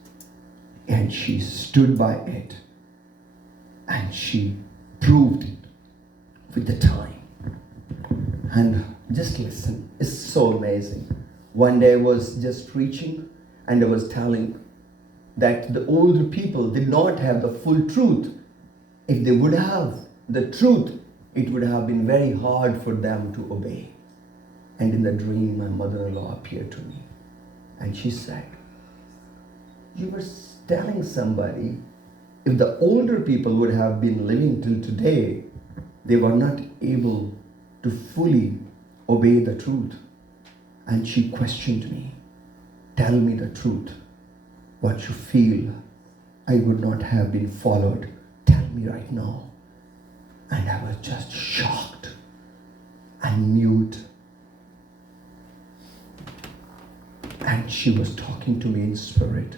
And she stood by it. And she proved it with the time. And just listen, it's so amazing. One day I was just preaching and I was telling that the older people did not have the full truth if they would have the truth, it would have been very hard for them to obey. And in the dream, my mother-in-law appeared to me. And she said, you were telling somebody, if the older people would have been living till today, they were not able to fully obey the truth. And she questioned me. Tell me the truth. What you feel I would not have been followed. Tell me right now. And I was just shocked and mute. And she was talking to me in spirit.